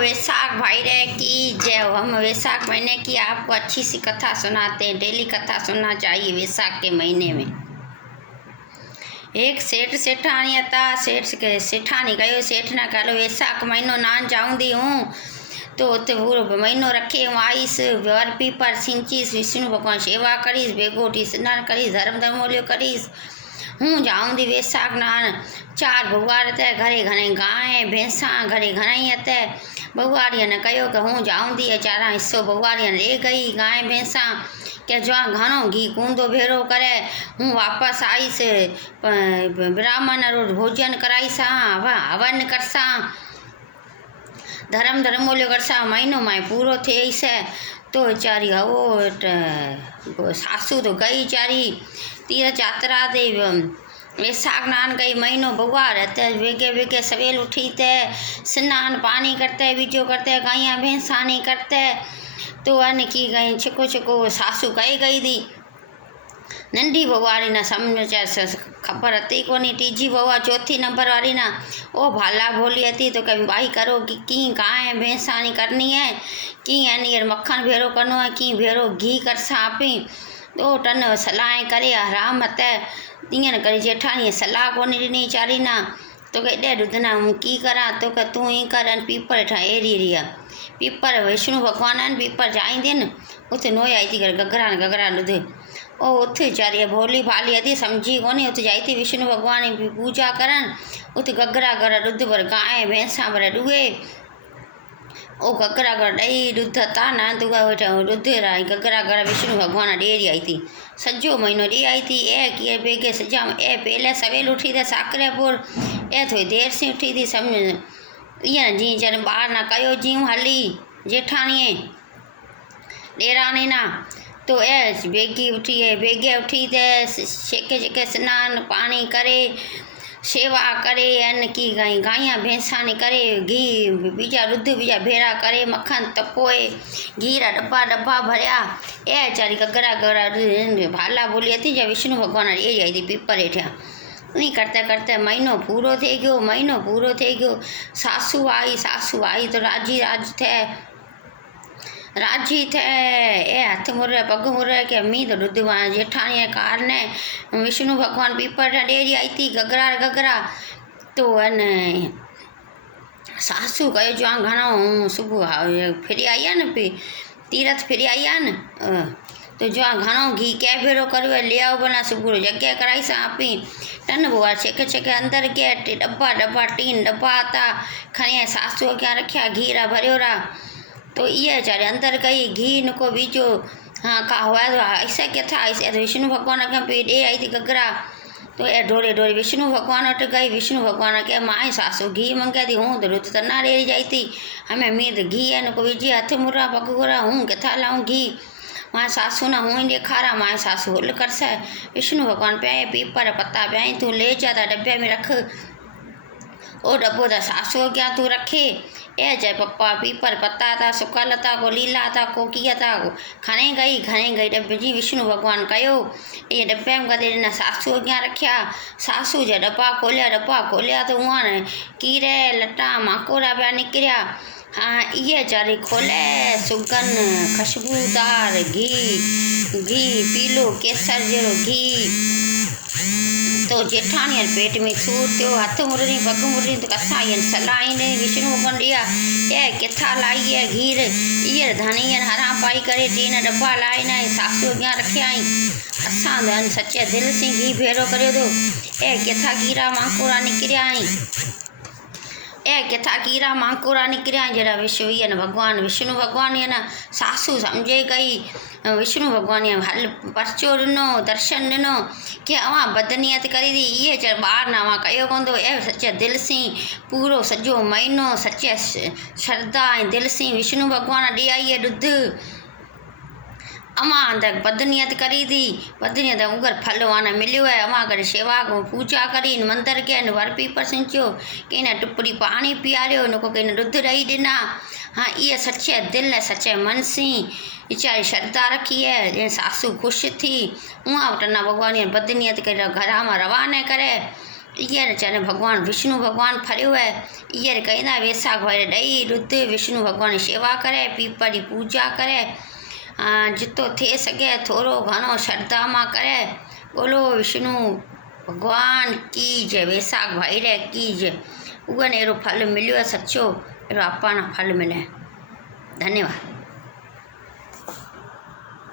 वैशाख भाई रे की जय हो। हम वैशाख महीने की आपको अच्छी सी कथा सुनाते हैं। डेली कथा सुनना चाहिए वैशाख के महीने में। एक सेठ सेठानी था। सेठानी कहो सेठ ना कहो वैशाख महीनो नान जाऊंदी हूँ तो उते पूरो महीनो रखे हूँ आईस वर पीपर सिंचीस विष्णु भगवान सेवा करीस बेगोटी स्नान करीस धर्म धर्मोलियो करीस हूँ जाऊंदी वैशाख नान। चार भगवान ते घरे घणे गाय भैंसा घरे घणे ते भगवाड़िया ने कहो कि हूँ जाऊंदी है चारा हिस्सो भगवाड़िया ले गई गाय भैंसा के जो घणो घी कूंदो भेरो करे हूँ वापस आईस ब्राह्मण रो भोजन कराईसा हवन करसा धर्म धर्मोलियो करसा महीनो माए पूरो थे से तो चारी वो सासू तो गई चारी तीर्थ यात्रा दे वैशाख नान गई महीनो भगवान रहते वेगे वेगे सवेल उठी थे स्नान पानी करते बीजो करते गाइयाँ भैंसानी करते तो अन की गई छिको छिको सासू कही गई थी नंढी भगवाड़ी ना समझ खबर थी कोनी। तीजी बउआ चौथी नंबर वाली ना ओ भाला बोली थी तो कभी भाई करो कि की गाय भैंसानी करनी है की यानी मक्खन भेरो करनो है की भेरो घी कर सापी तो टन सलाह करे आराम ते ईअं करे जेठानी सलाह कोनी ॾिनी चारी ना तो के ॾे ॾुध ना हूँ की करा तो के तूं ई कर पीपर हेठा एरी रही है पीपर विष्णु भगवान पीपर जाईंदे न उते नोई आई थी कर गगरा ॾुध ओ उथे चारी भोली भाली थी समझी कोनी उते जाई थी विष्णु भगवान की पूजा करन उते गगरा गर ॾुध पर गाय भैंसा पर ॾुए ओ गगरा गर ॾई ॾुध था ना दुआ ॾुध राई गगरा गर विष्णु भगवान ॾेरी आई थी सजो महीनो ॾे आई थी ए किए बेगे सजा ए पहले सवेल उठी थे साकरेपुर ए थोड़ी देर से उठी थी समझ ईअं जी जन ॿार ना कयो जीअं हली जेठाणीअ ॾेराणी ना तो ए बेगे उठी थे छेके स्नान पानी करे सेवा करे अन की गाइयाँ भैंसा ने करे घी बीजा ॾुध बीजा भेड़ा करे मक्खन तपोए घी रा डब्बा भरिया ए चारी गगरा भाला बोली थी जो विष्णु भगवान ए आई थी पीपर हेठा ईअं करते करते महीनो पूरो थे गयो सासू आई तो राजी थे ए हथ मुरे पग मुरे के अम्मी तो ॾुध जेठाणी कार ने विष्णु भगवान पीपर ॾेरी आई थी गगरा तो अन सासू कयो जो घणो सुबुह फिरी आई आहे न तीरथ फिरी आई आहे न तो जो घणो घी कै भेरो करियो ले आओ बना सुबुह यज्ञ कराई सा पी टन बुआ छेके अंदर के डब्बा 3 डब्बा था खणी सासू अॻियां रखिया घी रा भरियो रा तो ये चारे अंदर कई घी नको बीजो हाँ का हुआ तो ऐसा क्या था ऐसे तो विष्णु भगवान के पे दे आई थी गगरा तो ए डोरे विष्णु भगवान उठ गई विष्णु भगवान के माए सासू घी मंगा थी हूँ तो रुत तना रे जाई थी हमें मीर घी है नको बीजी हथ मुरा पग गोरा हूँ किथा लाऊं घी माए सासू ना हूँ ॾेखारा माए सासू हुल कर सा विष्णु भगवान पे पीपर पत्ता पे तू ले जा डब्बे में रख ओ डब्बो था सासू क्या तू रखे ए जय पप्पा पीपर पत्ता था सुकल था को लीला था को किया था खणे गई डब्बे जी विष्णु भगवान कयो ये डब्बे में कदे ना सासू अॻियां रखिया सासू जा डब्बा खोलिया तो हुआ न कीड़े लटा माकोड़ा पिया निकिरिया हाँ ये चारी खोले सुगन खुशबूदार घी पीलो केसर जहिड़ो घी तो जेठाणी पेट में सूर थियो हथ मुरणी पग मुरणी तो कसा सलाह ॾिनी विष्णु भगवान ॾिया ए किथा लाई है घीर ये धनी हरा पाई करे 3 डब्बा लाए ना सासू अॻियां रखिया असां धन सचे दिल से घी भेरो करियो तो ए किथा कीड़ा मांकोड़ा निकिरिया जरा विष्णु भगवान ये न सासू समझे गई विष्णु भगवान हल परचो ॾिनो दर्शन ॾिनो कि अवां बदनियत करी थी ये चर ॿार ना अवां कयो कोन ए सचे दिल से पूरो सॼो महीनो सचे श्रद्धा दिल से विष्णु भगवान ॾे आई ॾुध अमां त बदनियत करी थी बदनियत उगर फल वाना मिलियो है अमां करे सेवा को पूजा करी मंदिर के वर पीपर सिंचो कि न टुपड़ी पानी पियारियो नको कि ॾुध ॾेई ॾिना हाँ ये सच्चे दिल सच्चे मन से वीचारी श्रद्धा रखी है जे सासू खुश थी उहाँ टना भगवान बदनियत करे घर में रवाना करे ईअं चवनि भॻवानु विष्णु भॻवानु फरियो आहे। ईअं कहंदा वेसाख भाई ॾही ॾुध विष्णु भॻवान जी शेवा करे, पीपल जी पूजा करे, जितो थिए सघे थोरो घणो श्रद्धा मां करे। बोलो विष्णु भॻवान की जय, वेसाख भाई रे की जय। उहो अहिड़ो फल मिलियो आहे सचो, अहिड़ो अपान फल मिले। धन्यवाद।